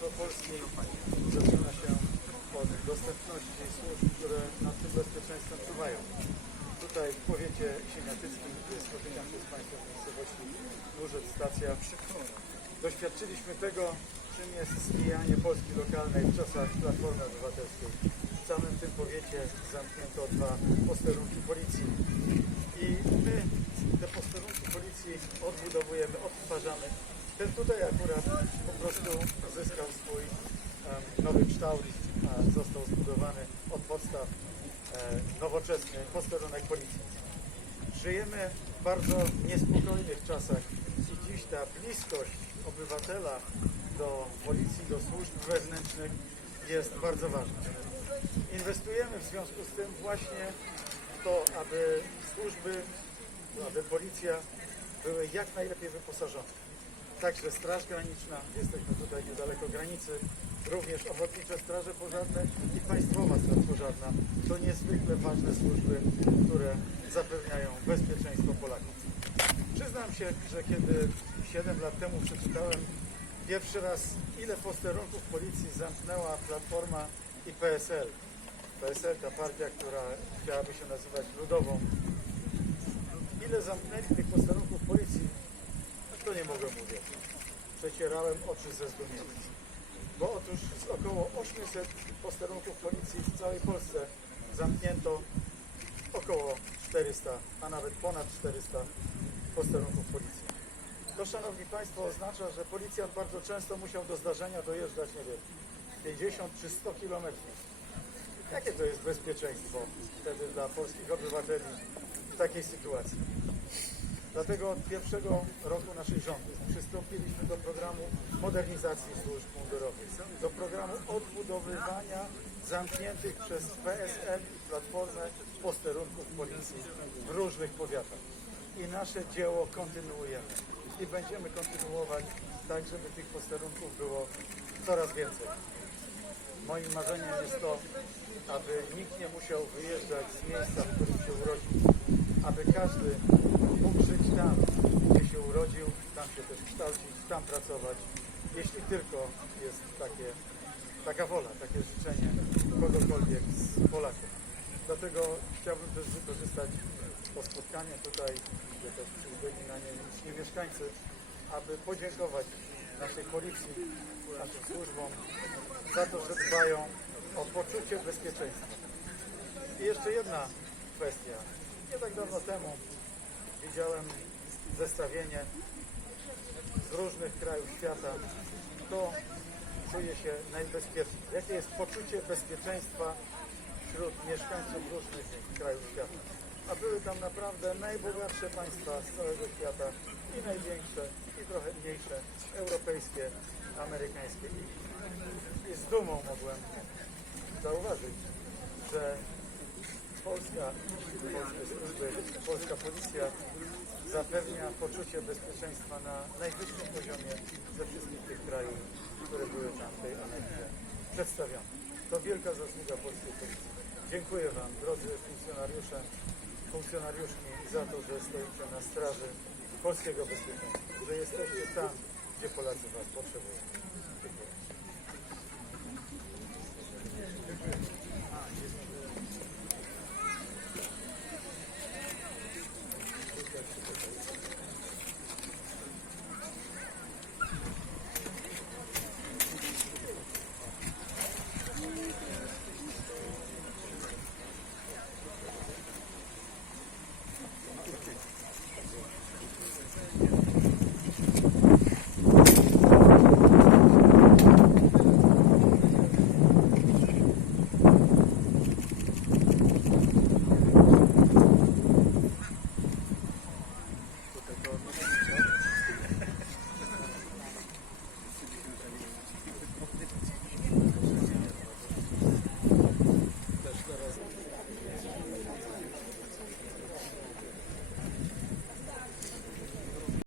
bezpieczeństwo Polski zaczyna się od dostępności służb, które nad tym bezpieczeństwem czuwają. Tutaj w powiecie siemiatyckim, gdzie spotykam się z Państwem w miejscowości Nurzec, stacja, doświadczyliśmy tego, czym jest zwijanie Polski lokalnej w czasach Platformy Obywatelskiej. W całym tym powiecie zamknięto dwa posterunki policji i my te posterunki policji odbudowujemy, odtwarzamy. Ten tutaj akurat po prostu zyskał swój nowy kształt, został zbudowany od podstaw e, nowoczesny posterunek policji. Żyjemy w bardzo niespokojnych czasach i dziś ta bliskość obywatela do policji, do służb wewnętrznych jest bardzo ważna. Inwestujemy w związku z tym właśnie w to, aby służby, aby policja były jak najlepiej wyposażone. Także Straż Graniczna, jesteśmy tutaj niedaleko granicy, również Ochotnicze Straże Pożarne i Państwowa Straż Pożarna. To niezwykle ważne służby, które zapewniają bezpieczeństwo Polaków. Przyznam się, że kiedy 7 lat temu przeczytałem pierwszy raz, ile posterunków policji zamknęła Platforma i PSL. PSL, ta partia, która chciałaby się nazywać ludową. Ile zamknęli tych posterunków to nie mogłem mówić. Przecierałem oczy ze zdumienia. Bo otóż z około 800 posterunków policji w całej Polsce zamknięto około 400, a nawet ponad 400 posterunków policji. To, Szanowni Państwo, oznacza, że policjant bardzo często musiał do zdarzenia dojeżdżać, nie wiem, 50 czy 100 kilometrów. Jakie to jest bezpieczeństwo wtedy dla polskich obywateli w takiej sytuacji? Dlatego od pierwszego roku naszej rządy przystąpiliśmy do programu modernizacji służb mundurowych, do programu odbudowywania zamkniętych przez PSL i Platformę posterunków policji w różnych powiatach. I nasze dzieło kontynuujemy. I będziemy kontynuować tak, żeby tych posterunków było coraz więcej. Moim marzeniem jest to, aby nikt nie musiał wyjeżdżać z miejsca, w którym się urodził, aby każdy mógł żyć tam, gdzie się urodził, tam się też kształcić, tam pracować, jeśli tylko jest takie, taka wola, takie życzenie kogokolwiek z Polaków. Dlatego chciałbym też wykorzystać to spotkanie tutaj, gdzie też przybyli na nie liczni mieszkańcy, aby podziękować naszej policji, naszym służbom za to, że dbają o poczucie bezpieczeństwa. I jeszcze jedna kwestia. Nie tak dawno temu widziałem zestawienie z różnych krajów świata, kto czuje się najbezpieczniej. Jakie jest poczucie bezpieczeństwa wśród mieszkańców różnych krajów świata. A były tam naprawdę najbogatsze państwa z całego świata i największe, i trochę mniejsze, europejskie, amerykańskie. I, z dumą mogłem zauważyć, że Polska, polska policja zapewnia poczucie bezpieczeństwa na najwyższym poziomie ze wszystkich tych krajów, które były tam w tej aneksie przedstawione. To wielka zasługa polskiej policji. Dziękuję Wam, drodzy funkcjonariusze, funkcjonariuszki, za to, że stoicie na straży polskiego bezpieczeństwa, że jesteście tam, gdzie Polacy Was potrzebują. Dziękuję.